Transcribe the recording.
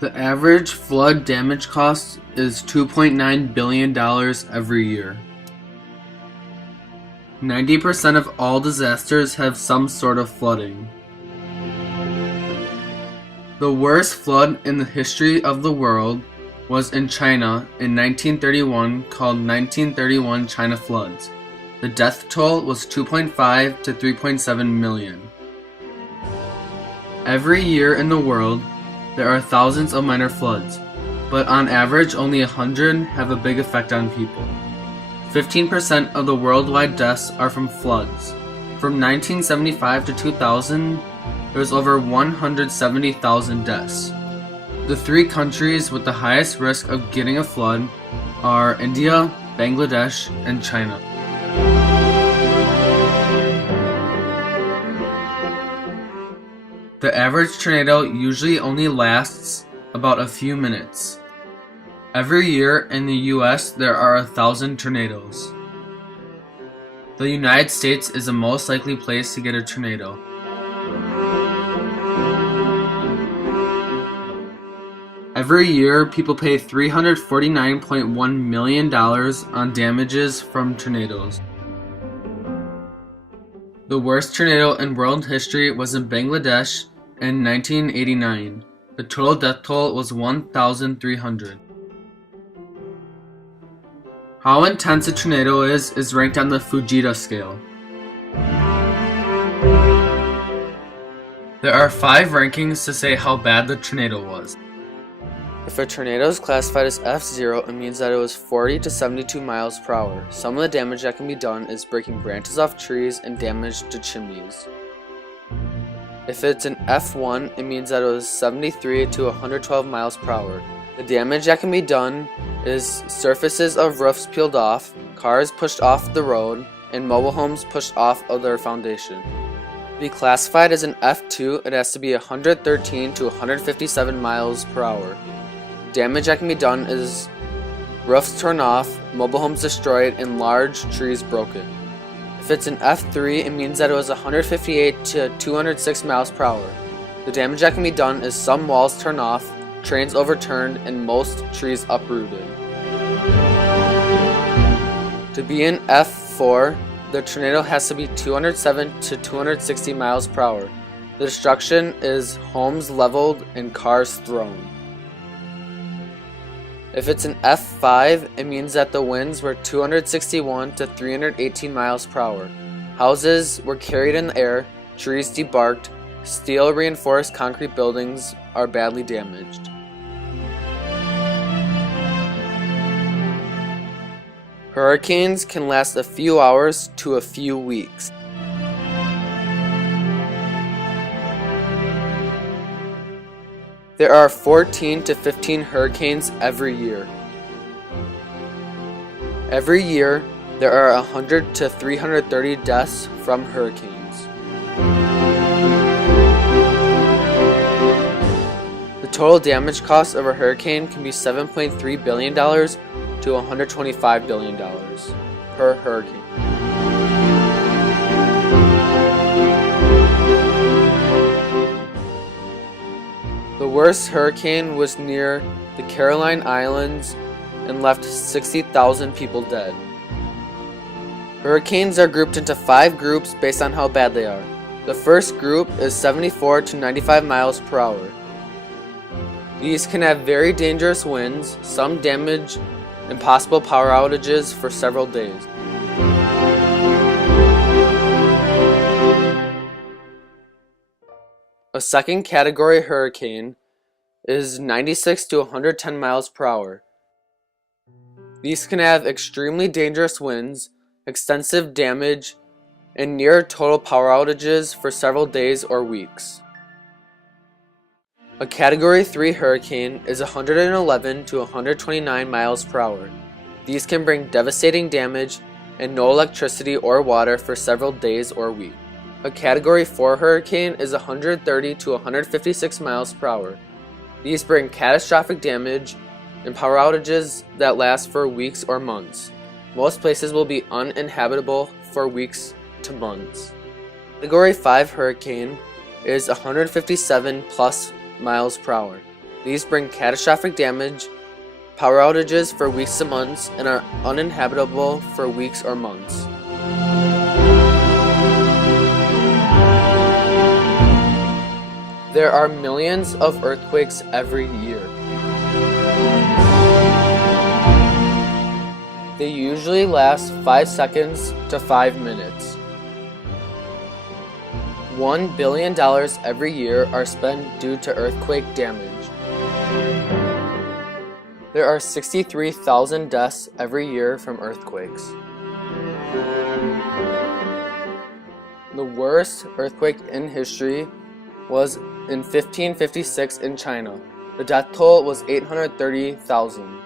The average flood damage cost is $2.9 billion every year. 90% of all disasters have some sort of flooding. The worst flood in the history of the world was in China in 1931, called 1931 China Floods. The death toll was 2.5 to 3.7 million. Every year in the world, there are thousands of minor floods, but on average only 100 have a big effect on people. 15% of the worldwide deaths are from floods. From 1975 to 2000, there was over 170,000 deaths. The three countries with the highest risk of getting a flood are India, Bangladesh, and China. The average tornado usually only lasts about a few minutes. Every year in the US, there are 1,000 tornadoes. The United States is the most likely place to get a tornado. Every year, people pay $349.1 million on damages from tornadoes. The worst tornado in world history was in Bangladesh in 1989. The total death toll was 1,300. How intense a tornado is ranked on the Fujita scale. There are 5 rankings to say how bad the tornado was. If a tornado is classified as F0, it means that it was 40 to 72 miles per hour. Some of the damage that can be done is breaking branches off trees and damage to chimneys. If it's an F1, it means that it was 73 to 112 miles per hour. The damage that can be done is surfaces of roofs peeled off, cars pushed off the road, and mobile homes pushed off of their foundation. To be classified as an F2, it has to be 113 to 157 miles per hour. Damage that can be done is roofs torn off, mobile homes destroyed, and large trees broken. If it's an F3, it means that it was 158 to 206 miles per hour. The damage that can be done is some walls torn off, trains overturned, and most trees uprooted. To be an F4, the tornado has to be 207 to 260 miles per hour. The destruction is homes leveled and cars thrown. If it's an F5, it means that the winds were 261 to 318 miles per hour. Houses were carried in the air, trees debarked, steel reinforced concrete buildings are badly damaged. Hurricanes can last a few hours to a few weeks. There are 14 to 15 hurricanes every year. Every year, there are 100 to 330 deaths from hurricanes. The total damage cost of a hurricane can be $7.3 billion to $125 billion per hurricane. The worst hurricane was near the Caroline Islands and left 60,000 people dead. Hurricanes are grouped into 5 groups based on how bad they are. The first group is 74 to 95 miles per hour. These can have very dangerous winds, some damage, and possible power outages for several days. A second category hurricane is 96 to 110 miles per hour. These can have extremely dangerous winds, extensive damage, and near total power outages for several days or weeks. A Category 3 hurricane is 111 to 129 miles per hour. These can bring devastating damage and no electricity or water for several days or weeks. A Category 4 hurricane is 130 to 156 miles per hour. These bring catastrophic damage and power outages that last for weeks or months. Most places will be uninhabitable for weeks to months. Category 5 hurricane is 157 plus miles per hour. These bring catastrophic damage, power outages for weeks to months, and are uninhabitable for weeks or months. There are millions of earthquakes every year. They usually last 5 seconds to 5 minutes. $1 billion every year are spent due to earthquake damage. There are 63,000 deaths every year from earthquakes. The worst earthquake in history was in 1556 in China. The death toll was 830,000.